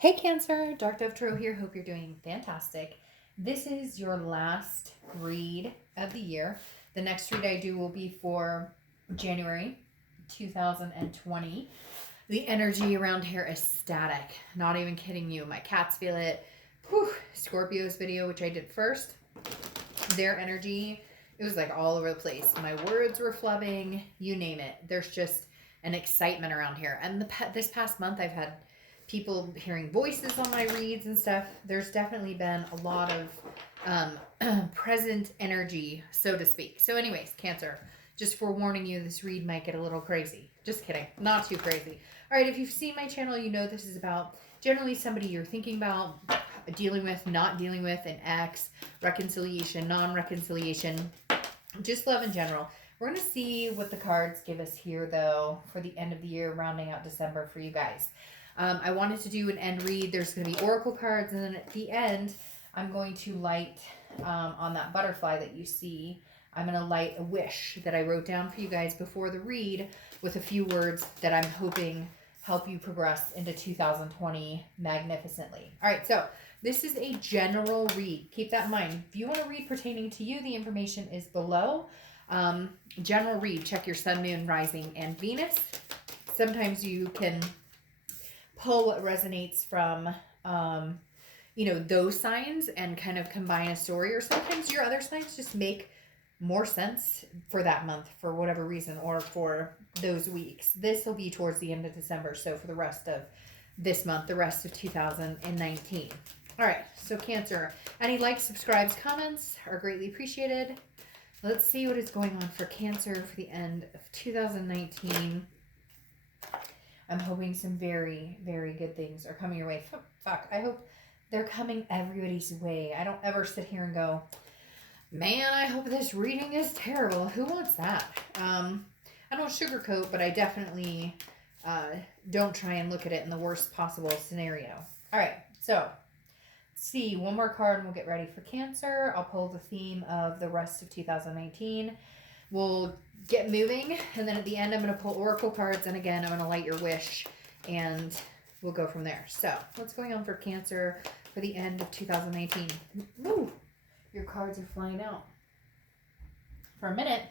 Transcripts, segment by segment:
Hey Cancer, Dark Dove Tarot here. Hope you're doing fantastic. This is your last read of the year. The next read I do will be for January 2020. The energy around here is static. Not even kidding you. My cats feel it. Whew. Scorpio's video, which I did first, their energy, it was like all over the place. My words were flubbing, you name it. There's just an excitement around here. And this past month, I've had people hearing voices on my reads and stuff. There's definitely been a lot of present energy, so to speak. So anyways, Cancer, just forewarning you, this read might get a little crazy. Just kidding. Not too crazy. All right, if you've seen my channel, you know this is about generally somebody you're thinking about, dealing with, not dealing with, an ex, reconciliation, non-reconciliation, just love in general. We're going to see what the cards give us here, though, for the end of the year, rounding out December for you guys. I wanted to do an end read. There's going to be oracle cards, and then at the end, I'm going to light on that butterfly that you see. I'm going to light a wish that I wrote down for you guys before the read with a few words that I'm hoping help you progress into 2020 magnificently. All right, so this is a general read. Keep that in mind. If you want a read pertaining to you, the information is below. General read, check your sun, moon, rising, and Venus. Sometimes you can pull what resonates from, those signs and kind of combine a story, or sometimes your other signs just make more sense for that month for whatever reason, or for those weeks. This will be towards the end of December, so for the rest of this month, the rest of 2019. All right, so Cancer, any likes, subscribes, comments are greatly appreciated. Let's see what is going on for Cancer for the end of 2019. I'm hoping some very, very good things are coming your way. Fuck, I hope they're coming everybody's way. I don't ever sit here and go, man, I hope this reading is terrible. Who wants that? I don't sugarcoat, but I definitely don't try and look at it in the worst possible scenario. All right, so let's see. One more card and we'll get ready for Cancer. I'll pull the theme of the rest of 2019. We'll get moving, and then at the end I'm going to pull oracle cards, and again I'm going to light your wish, and we'll go from there. So what's going on for Cancer for the end of 2019? Ooh, your cards are flying out. For a minute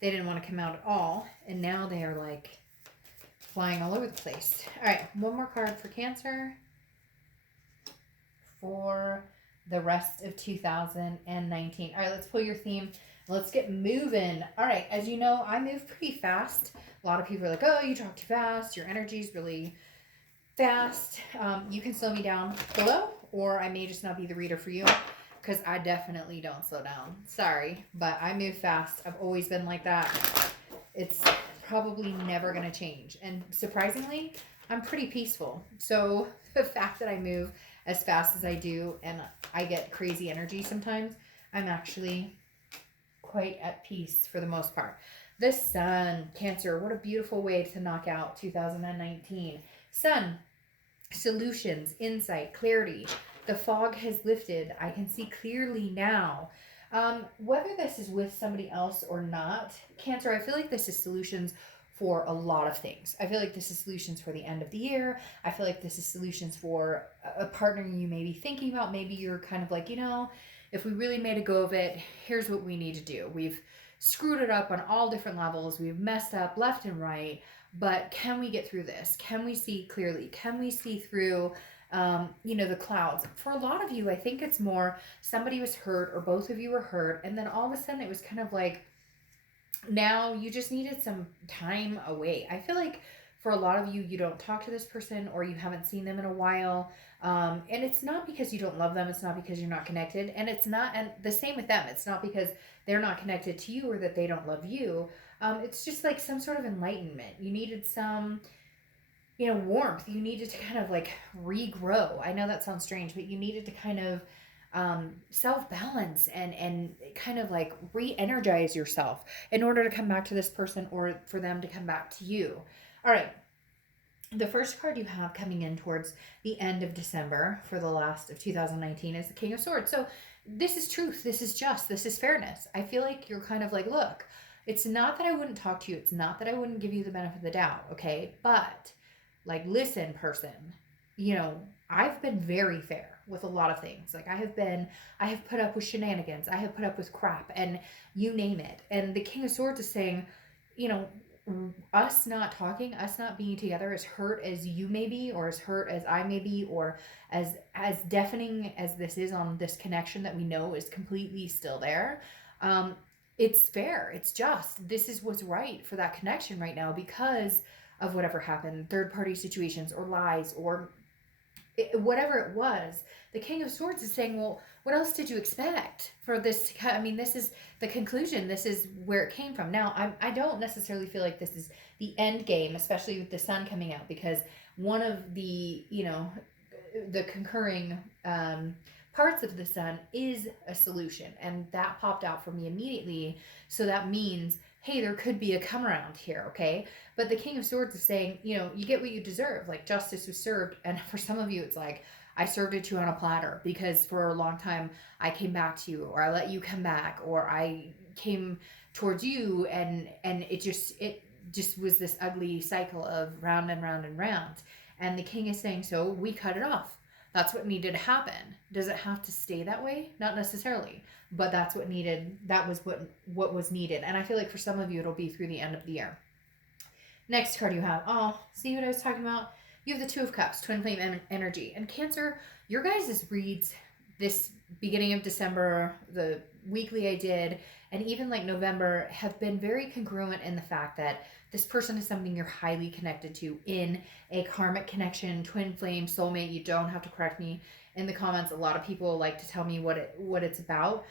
they didn't want to come out at all, and now they are like flying all over the place. All right, one more card for Cancer for the rest of 2019. All right, let's pull your theme. Let's get moving. All right, as you know, I move pretty fast. A lot of people are like, oh, you talk too fast. Your energy's really fast. You can slow me down below, or I may just not be the reader for you, because I definitely don't slow down. Sorry, but I move fast. I've always been like that. It's probably never going to change. And surprisingly, I'm pretty peaceful. So the fact that I move as fast as I do and I get crazy energy sometimes, I'm actually quite at peace for the most part. The Sun, Cancer, what a beautiful way to knock out 2019. Sun, solutions, insight, clarity. The fog has lifted. I can see clearly now. Whether this is with somebody else or not, Cancer, I feel like this is solutions for a lot of things. I feel like this is solutions for the end of the year. I feel like this is solutions for a partner you may be thinking about. Maybe you're kind of like, if we really made a go of it, here's what we need to do. We've screwed it up on all different levels. We've messed up left and right, but can we get through this? Can we see clearly? Can we see through, the clouds? For a lot of you, I think it's more somebody was hurt, or both of you were hurt, and then all of a sudden it was kind of like, now you just needed some time away. I feel like for a lot of you, you don't talk to this person, or you haven't seen them in a while. And it's not because you don't love them. It's not because you're not connected. And it's not, and the same with them. It's not because they're not connected to you or that they don't love you. It's just like some sort of enlightenment. You needed some, warmth. You needed to kind of like regrow. I know that sounds strange, but you needed to kind of self-balance and kind of like re-energize yourself in order to come back to this person, or for them to come back to you. All right. The first card you have coming in towards the end of December for the last of 2019 is the King of Swords. So this is truth. This is just. This is fairness. I feel like you're kind of like, look, it's not that I wouldn't talk to you. It's not that I wouldn't give you the benefit of the doubt. Okay. But like, listen, person, I've been very fair with a lot of things. Like I have put up with shenanigans. I have put up with crap and you name it. And the King of Swords is saying, you know, us not talking, us not being together, as hurt as you may be, or as hurt as I may be, or as deafening as this is on this connection that we know is completely still there. Um, it's fair. It's just. This is what's right for that connection right now because of whatever happened, third party situations or lies or whatever it was. The King of Swords is saying, well, what else did you expect for this to I mean, this is the conclusion. This is where it came from. Now, I don't necessarily feel like this is the end game, especially with the sun coming out, because one of the, the concurring parts of the sun is a solution. And that popped out for me immediately. So that means, hey, there could be a come around here, okay? But the King of Swords is saying, you get what you deserve. Like justice was served. And for some of you, it's like, I served it to you on a platter because for a long time I came back to you, or I let you come back, or I came towards you, and it just was this ugly cycle of round and round and round. And the King is saying, so we cut it off. That's what needed to happen. Does it have to stay that way? Not necessarily, but that's what needed. That was what was needed. And I feel like for some of you, it'll be through the end of the year. Next card you have. Oh, see what I was talking about? You have the Two of Cups, twin flame energy. And Cancer, your guys' reads this beginning of December, the weekly I did, and even like November have been very congruent in the fact that this person is something you're highly connected to in a karmic connection, twin flame, soulmate. You don't have to correct me in the comments. A lot of people like to tell me what it's about.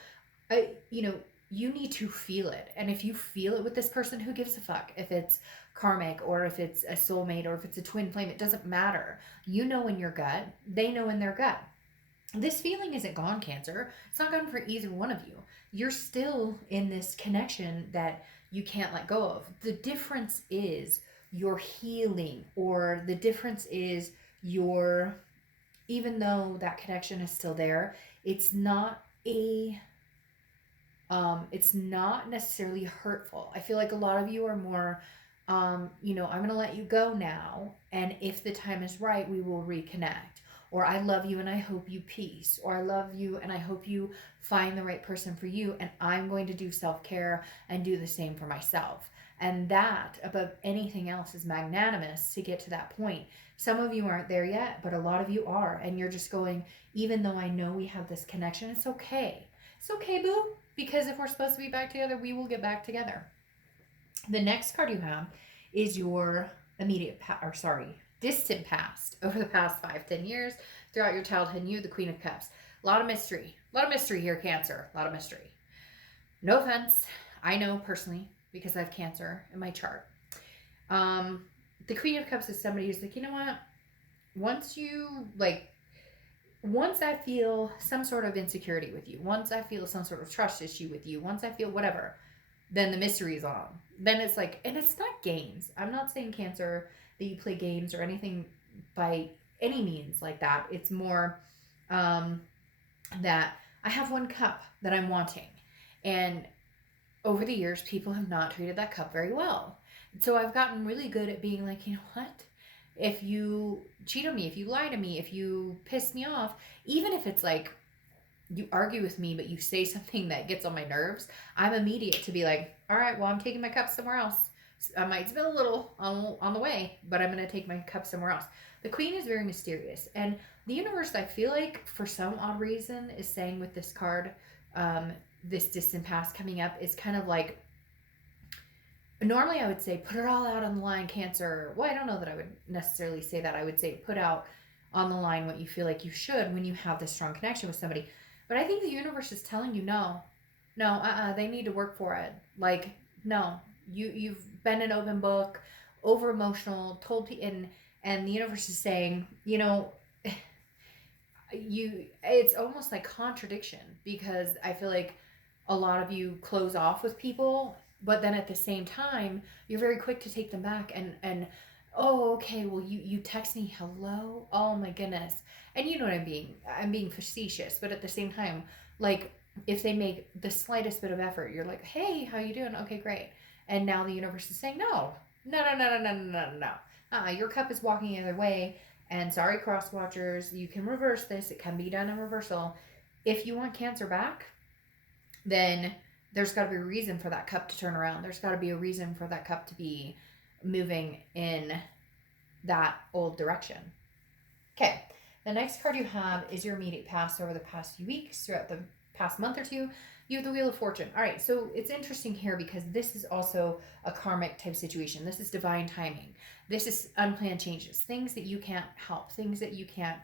You need to feel it. And if you feel it with this person, who gives a fuck if it's karmic or if it's a soulmate or if it's a twin flame? It doesn't matter. You know in your gut, they know in their gut. This feeling isn't gone, Cancer. It's not gone for either one of you. You're still in this connection that you can't let go of. The difference is your healing, or the difference is even though that connection is still there, it's not it's not necessarily hurtful. I feel like a lot of you are more, I'm going to let you go now, and if the time is right, we will reconnect. Or I love you and I hope you peace. Or I love you and I hope you find the right person for you, and I'm going to do self-care and do the same for myself. And that, above anything else, is magnanimous to get to that point. Some of you aren't there yet, but a lot of you are. And you're just going, even though I know we have this connection, it's okay. It's okay, boo. Because if we're supposed to be back together, we will get back together. The next card you have is your distant past over the past 5-10 years throughout your childhood. You, the Queen of Cups. A lot of mystery. A lot of mystery here, Cancer. A lot of mystery. No offense. I know personally because I have Cancer in my chart. The Queen of Cups is somebody who's like, you know what? Once I feel some sort of insecurity with you, once I feel some sort of trust issue with you, once I feel whatever, then the mystery is on. Then it's like, and it's not games. I'm not saying, Cancer, that you play games or anything by any means like that. It's more that I have one cup that I'm wanting. And over the years, people have not treated that cup very well. So I've gotten really good at being like, you know what? If you cheat on me, if you lie to me, if you piss me off, even if it's like you argue with me, but you say something that gets on my nerves, I'm immediate to be like, all right, well, I'm taking my cup somewhere else. I might spill a little on the way, but I'm going to take my cup somewhere else. The Queen is very mysterious. And the universe, I feel like, for some odd reason, is saying with this card, this distant past coming up, is kind of like, normally I would say, put it all out on the line, Cancer. Well, I don't know that I would necessarily say that. I would say, put out on the line what you feel like you should when you have this strong connection with somebody. But I think the universe is telling you, no, they need to work for it. Like, no, you've been an open book, over emotional, and the universe is saying, it's almost like contradiction, because I feel like a lot of you close off with people, but then at the same time, you're very quick to take them back and oh, okay, well, you text me, hello? Oh my goodness. And you know what I'm being facetious, but at the same time, like, if they make the slightest bit of effort, you're like, hey, how you doing? Okay, great. And now the universe is saying, no. Your cup is walking the other way, And sorry, cross watchers, you can reverse this. It can be done in reversal. If you want Cancer back, then there's got to be a reason for that cup to turn around. There's got to be a reason for that cup to be moving in that old direction. Okay, the next card you have is your immediate past over the past few weeks, throughout the past month or two. You have the Wheel of Fortune. All right, so it's interesting here because this is also a karmic type situation. This is divine timing. This is unplanned changes, things that you can't help, things that you can't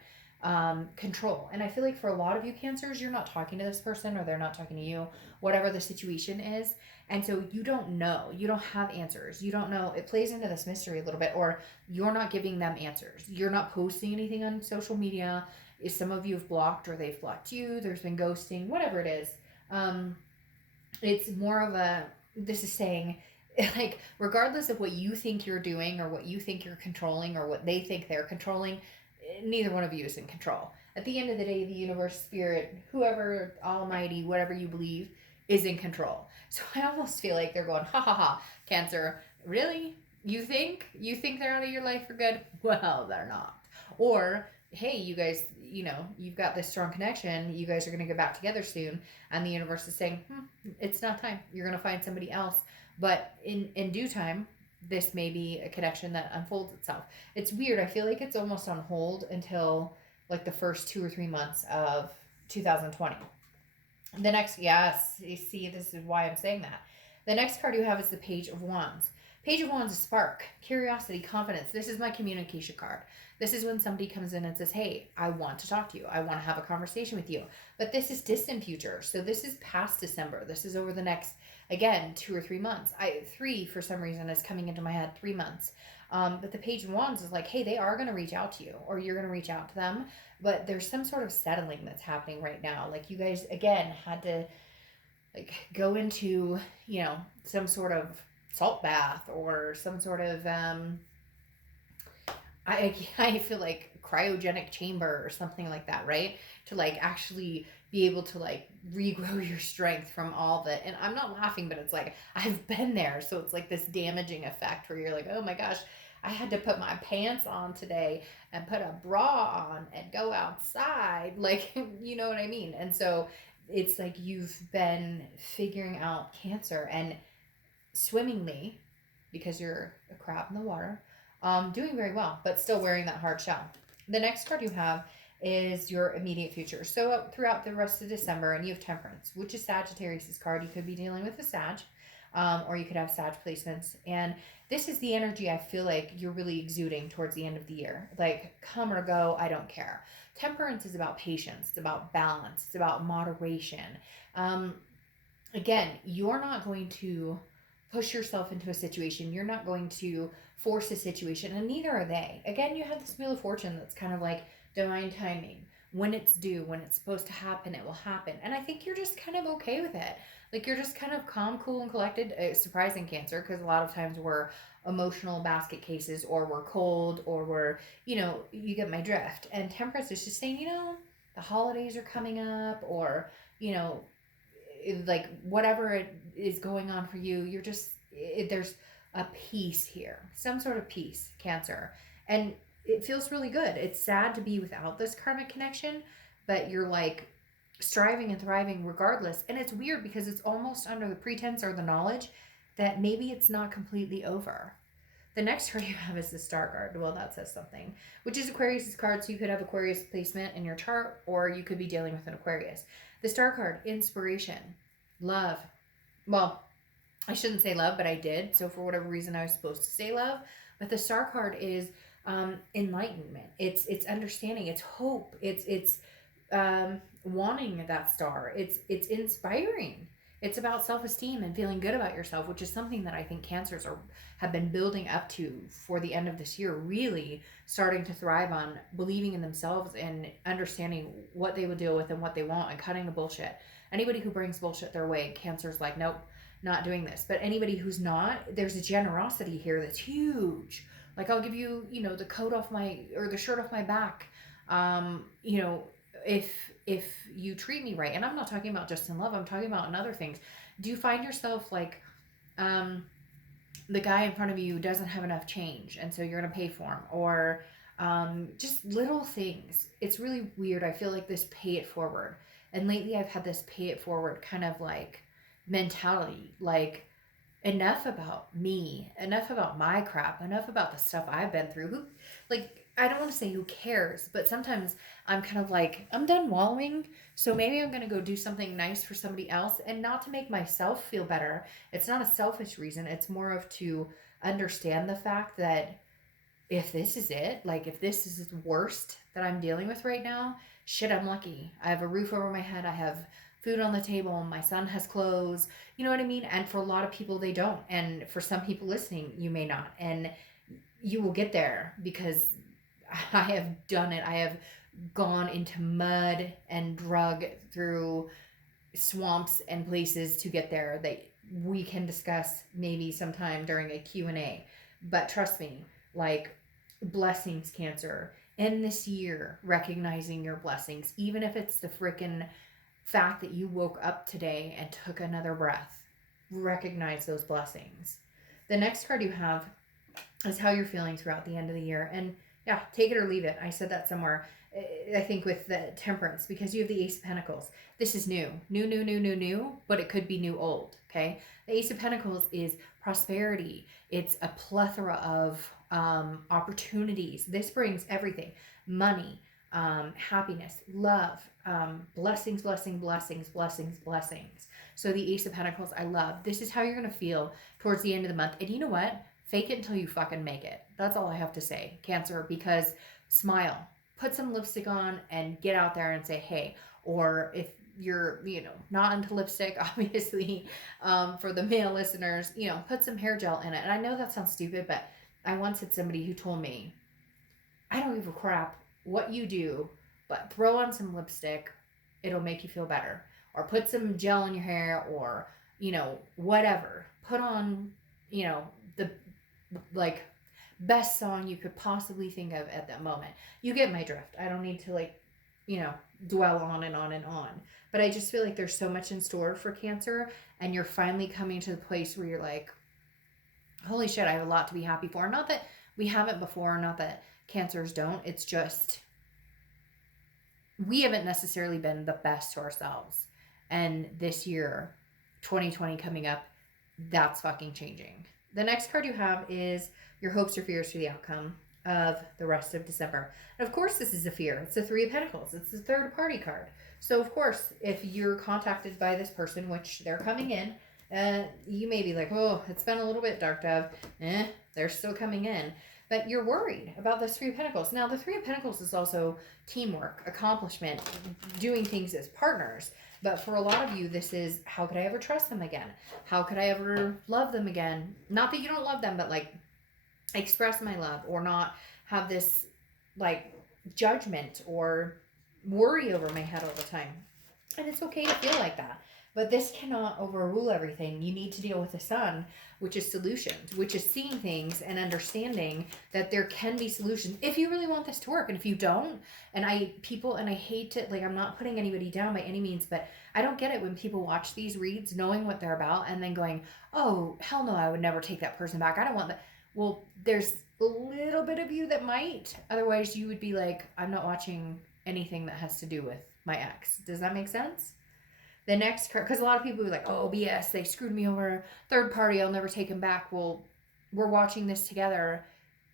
control. And I feel like for a lot of you Cancers, you're not talking to this person or they're not talking to you, whatever the situation is. And so you don't know, you don't have answers. You don't know, it plays into this mystery a little bit, or you're not giving them answers. You're not posting anything on social media. If some of you have blocked or they've blocked you, there's been ghosting, whatever it is. It's more of a, this is saying, like, regardless of what you think you're doing or what you think you're controlling or what they think they're controlling, neither one of you is in control. At the end of the day, the universe, spirit, whoever, almighty, whatever you believe, is in control. So I almost feel like they're going, ha ha ha, Cancer, really? You think they're out of your life for good? Well, they're not. Or, hey, you guys, you've got this strong connection. You guys are going to get back together soon. And the universe is saying, it's not time. You're going to find somebody else. But in due time, this may be a connection that unfolds itself. It's weird. I feel like it's almost on hold until like the first 2 or 3 months of 2020. The next, yes, you see, this is why I'm saying that. The next card you have is the Page of Wands. Page of Wands is spark, curiosity, confidence. This is my communication card. This is when somebody comes in and says, hey, I want to talk to you. I want to have a conversation with you. But this is distant future. So this is past December. This is over the next, again, 2 or 3 months. 3, for some reason, is coming into my head, 3 months. But the Page of Wands is like, hey, they are going to reach out to you, or you're going to reach out to them. But there's some sort of settling that's happening right now. Like, you guys, again, had to like go into, some sort of salt bath or some sort of I feel like cryogenic chamber or something like that, right? To like actually be able to like regrow your strength from all the, and I'm not laughing, but it's like I've been there. So it's like this damaging effect where you're like, oh my gosh, I had to put my pants on today and put a bra on and go outside. Like, you know what I mean? And so it's like you've been figuring out Cancer and swimmingly, because you're a crab in the water, doing very well, but still wearing that hard shell. The next card you have is your immediate future. So throughout the rest of December, and you have Temperance, which is Sagittarius' card. You could be dealing with a Sag, or you could have Sag placements. And this is the energy I feel like you're really exuding towards the end of the year. Like, come or go, I don't care. Temperance is about patience. It's about balance. It's about moderation. Again, you're not going to push yourself into a situation. You're not going to force a situation, and neither are they. Again, you have this Wheel of Fortune that's kind of like divine timing. When it's due, when it's supposed to happen, it will happen. And I think you're just kind of okay with it. Like, you're just kind of calm, cool, and collected. Surprising, Cancer, because a lot of times we're emotional basket cases, or we're cold, or we're, you get my drift. And Temperance is just saying, the holidays are coming up, or, like whatever it is going on for you, you're just, there's a peace here, some sort of peace, Cancer. And it feels really good. It's sad to be without this karmic connection, but you're like striving and thriving regardless. And it's weird because it's almost under the pretense or the knowledge that maybe it's not completely over. The next card you have is the Star card. Well, that says something, which is Aquarius' card. So you could have Aquarius placement in your chart, or you could be dealing with an Aquarius. The Star card, inspiration, love. Well, I shouldn't say love, but I did. So for whatever reason, I was supposed to say love. But the Star card is enlightenment. It's understanding. It's hope. It's wanting that star. It's inspiring. It's about self-esteem and feeling good about yourself, which is something that I think Cancers have been building up to for the end of this year, really starting to thrive on believing in themselves and understanding what they will deal with and what they want, and cutting the bullshit. Anybody who brings bullshit their way, Cancer's like, nope, not doing this. But anybody who's not, there's a generosity here that's huge. Like, I'll give you, the coat off or the shirt off my back, if you treat me right. And I'm not talking about just in love, I'm talking about in other things. Do you find yourself like, the guy in front of you doesn't have enough change, and so you're going to pay for him? Or Just little things. It's really weird. I feel like this pay it forward. And lately I've had this pay it forward kind of like mentality. Like, enough about me, enough about my crap, enough about the stuff I've been through. Who, like, I don't want to say who cares, but sometimes I'm kind of like, I'm done wallowing, so maybe I'm going to go do something nice for somebody else, and not to make myself feel better. It's not a selfish reason, it's more of to understand the fact that if this is it, like if this is the worst that I'm dealing with right now, shit, I'm lucky. I have a roof over my head. I have food on the table. My son has clothes. You know what I mean? And for a lot of people, they don't. And for some people listening, you may not. And you will get there because I have done it. I have gone into mud and drug through swamps and places to get there that we can discuss maybe sometime during a Q&A. But trust me, like, blessings, Cancer, in this year, recognizing your blessings, even if it's the freaking fact that you woke up today and took another breath. Recognize those blessings. The next card you have is how you're feeling throughout the end of the year. And yeah, take it or leave it. I said that somewhere. I think with the Temperance, because you have the Ace of Pentacles. This is new, but it could be new old, okay? The Ace of Pentacles is prosperity. It's a plethora of opportunities. This brings everything: money, happiness, love, blessings. So the Ace of Pentacles, I love. This is how you're going to feel towards the end of the month. And you know what? Fake it until you fucking make it. That's all I have to say, Cancer, because smile. Put some lipstick on and get out there and say, hey. Or if you're, not into lipstick, obviously, for the male listeners, put some hair gel in it. And I know that sounds stupid, but I once had somebody who told me, I don't give a crap what you do, but throw on some lipstick. It'll make you feel better. Or put some gel in your hair, or, whatever. Put on, the, like, best song you could possibly think of at that moment. You get my drift. I don't need to dwell on and on and on. But I just feel like there's so much in store for Cancer, and you're finally coming to the place where you're like, holy shit, I have a lot to be happy for. Not that we haven't before, not that Cancers don't. It's just we haven't necessarily been the best to ourselves. And this year, 2020 coming up, that's fucking changing. The next card you have is your hopes or fears for the outcome of the rest of December. And of course, this is a fear. It's the Three of Pentacles. It's the third party card. So, of course, if you're contacted by this person, which they're coming in, you may be like, oh, it's been a little bit, Dark Dove. They're still coming in. But you're worried about this Three of Pentacles. Now, the Three of Pentacles is also teamwork, accomplishment, doing things as partners. But for a lot of you, this is, how could I ever trust them again? How could I ever love them again? Not that you don't love them, but like express my love, or not have this like judgment or worry over my head all the time. And it's okay to feel like that. But this cannot overrule everything. You need to deal with the Sun, which is solutions, which is seeing things and understanding that there can be solutions if you really want this to work. And if you don't, and I hate to, like, I'm not putting anybody down by any means, but I don't get it when people watch these reads knowing what they're about and then going, oh, hell no, I would never take that person back. I don't want that. Well, there's a little bit of you that might. Otherwise, you would be like, I'm not watching anything that has to do with my ex. Does that make sense? The next card, because a lot of people are like, oh, BS, they screwed me over. Third party, I'll never take him back. Well, we're watching this together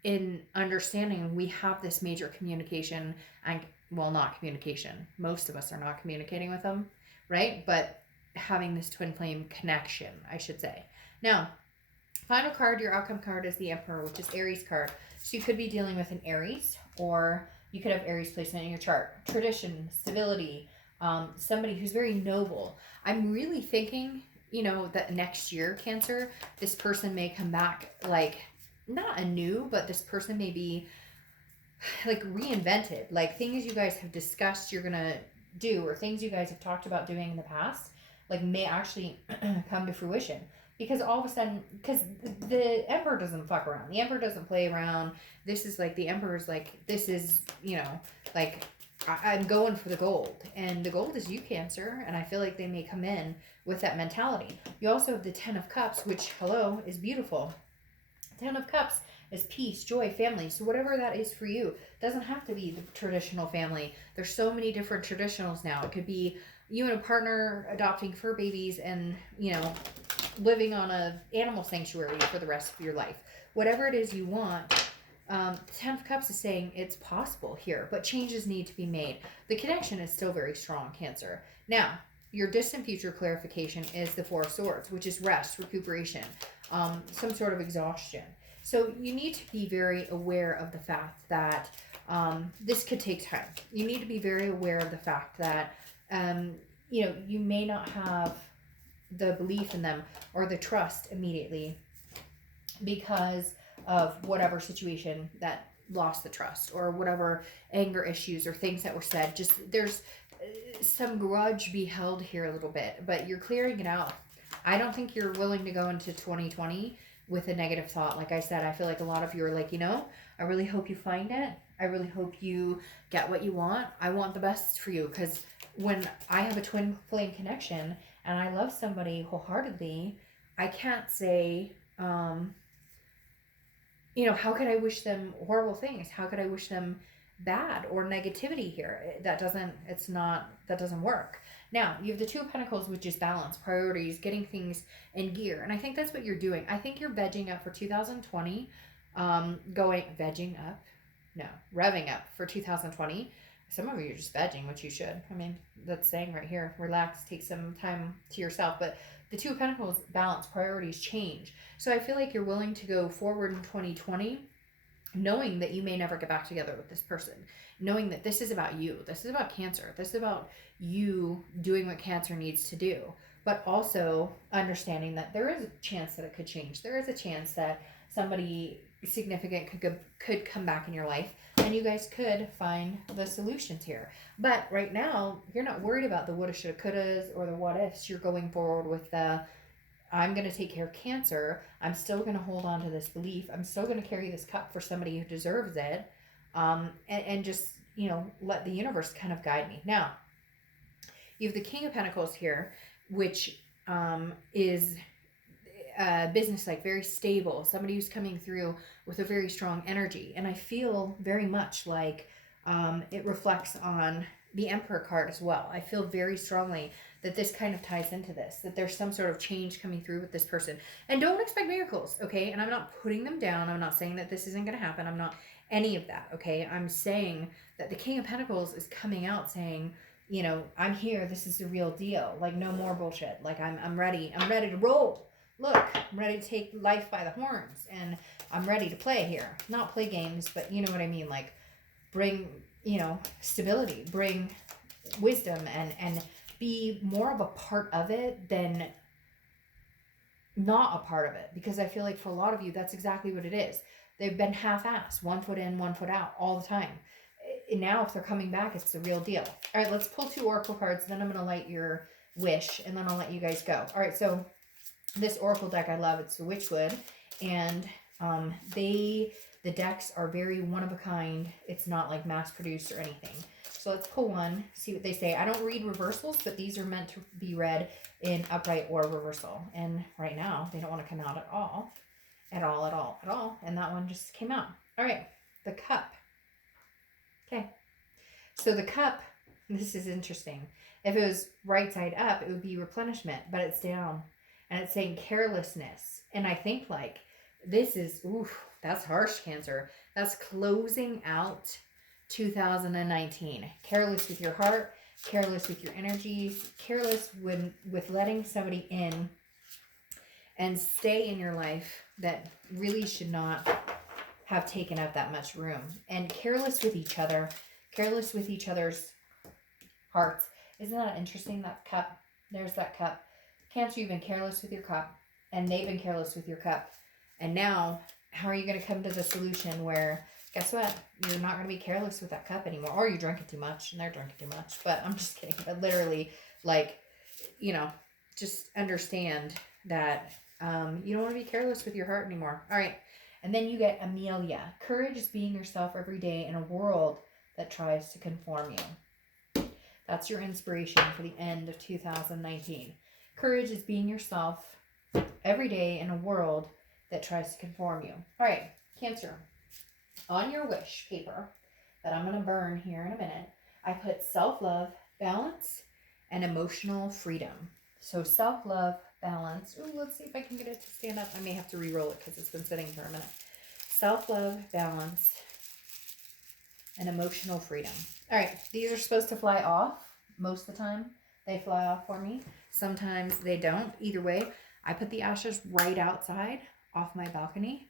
in understanding we have this major communication, and, well, not communication. Most of us are not communicating with them, right? But having this twin flame connection, I should say. Now, final card, your outcome card, is the Emperor, which is Aries card. So you could be dealing with an Aries, or you could have Aries placement in your chart. Tradition, stability, somebody who's very noble. I'm really thinking, that next year, Cancer, this person may come back, like, not anew, but this person may be, like, reinvented. Like, things you guys have discussed you're going to do, or things you guys have talked about doing in the past, like, may actually come to fruition. Because all of a sudden, because the Emperor doesn't fuck around. The Emperor doesn't play around. This is like, the Emperor's like, this is, like, I'm going for the gold. And the gold is you, Cancer. And I feel like they may come in with that mentality. You also have the Ten of Cups, which, hello, is beautiful. Ten of Cups is peace, joy, family. So whatever that is for you, doesn't have to be the traditional family. There's so many different traditionals now. It could be you and a partner adopting fur babies and, you know, living on a animal sanctuary for the rest of your life. Whatever it is you want, Ten of Cups is saying it's possible here, but changes need to be made. The connection is still very strong, Cancer. Now, your distant future clarification is the Four of Swords, which is rest, recuperation, some sort of exhaustion. So you need to be very aware of the fact that this could take time. You need to be very aware of the fact that, you know, you may not have the belief in them or the trust immediately because of whatever situation that lost the trust, or whatever anger issues or things that were said. Just there's some grudge be held here a little bit, but you're clearing it out. I don't think you're willing to go into 2020 with a negative thought. Like I said, I feel like a lot of you are like, you know, I really hope you find it. I really hope you get what you want. I want the best for you, because when I have a twin flame connection and I love somebody wholeheartedly, I can't say, you know, how could I wish them horrible things? How could I wish them bad or negativity here? That doesn't work. Now, you have the Two of Pentacles, which is balance, priorities, getting things in gear. And I think that's what you're doing. I think you're vegging up for 2020, revving up for 2020. Some of you are just vegging, which you should. I mean, that's saying right here, relax, take some time to yourself. But the Two of Pentacles, balance, priorities, change. So I feel like you're willing to go forward in 2020, knowing that you may never get back together with this person, knowing that this is about you. This is about Cancer. This is about you doing what Cancer needs to do, but also understanding that there is a chance that it could change. There is a chance that somebody significant could come back in your life, and you guys could find the solutions here. But right now, you're not worried about the woulda, shoulda, couldas or the what ifs. You're going forward with the, I'm going to take care of Cancer. I'm still going to hold on to this belief. I'm still going to carry this cup for somebody who deserves it. And just, you know, let the universe kind of guide me. Now, you have the King of Pentacles here, which is business-like, very stable, somebody who's coming through with a very strong energy. And I feel very much like it reflects on the Emperor card as well. I feel very strongly that this kind of ties into this, that there's some sort of change coming through with this person. And don't expect miracles, okay? And I'm not putting them down. I'm not saying that this isn't going to happen. I'm not any of that, okay? I'm saying that the King of Pentacles is coming out saying, you know, I'm here. This is the real deal. Like, no more bullshit. Like, I'm ready. I'm ready to roll. Look, I'm ready to take life by the horns, and I'm ready to play here. Not play games, but you know what I mean? Like, bring, you know, stability, bring wisdom, and be more of a part of it than not a part of it. Because I feel like for a lot of you, that's exactly what it is. They've been half-assed, 1 foot in, 1 foot out all the time. And now if they're coming back, it's the real deal. All right, let's pull 2 oracle cards, then I'm going to light your wish, and then I'll let you guys go. All right, so this oracle deck I love. It's the Witchwood, and the decks are very one of a kind. It's not like mass produced or anything. So let's pull one, see what they say. I don't read reversals, but these are meant to be read in upright or reversal. And right now, they don't want to come out at all. At all. And that one just came out. All right, the Cup. Okay. So the Cup, this is interesting. If it was right side up, it would be replenishment, but it's down. And it's saying carelessness. And I think like this is, oof, that's harsh, Cancer. That's closing out 2019. Careless with your heart, careless with your energies, careless with letting somebody in and stay in your life that really should not have taken up that much room. And careless with each other, careless with each other's hearts. Isn't that interesting, that cup? There's that cup. Cancer, you've been careless with your cup, and they've been careless with your cup. And now, how are you going to come to the solution where, guess what? You're not going to be careless with that cup anymore. Or you drank it too much, and they're drinking too much. But I'm just kidding. But literally, like, you know, just understand that you don't want to be careless with your heart anymore. All right. And then you get Amelia. Courage is being yourself every day in a world that tries to conform you. That's your inspiration for the end of 2019. Courage is being yourself every day in a world that tries to conform you. All right. Cancer, on your wish paper that I'm going to burn here in a minute, I put self-love, balance, and emotional freedom. So self-love, balance. Ooh, let's see if I can get it to stand up. I may have to re-roll it because it's been sitting for a minute. Self-love, balance, and emotional freedom. All right, these are supposed to fly off. Most of the time, they fly off for me. Sometimes they don't. Either way, I put the ashes right outside off my balcony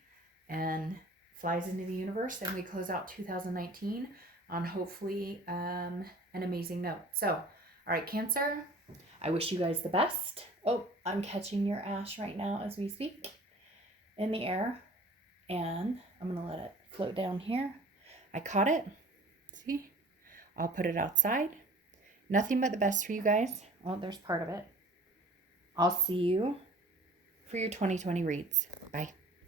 and flies into the universe, and we close out 2019 on hopefully an amazing note. So, all right, Cancer, I wish you guys the best. Oh, I'm catching your ash right now as we speak in the air, and I'm going to let it float down here. I caught it. See? I'll put it outside. Nothing but the best for you guys. Oh, there's part of it. I'll see you for your 2020 reads. Bye.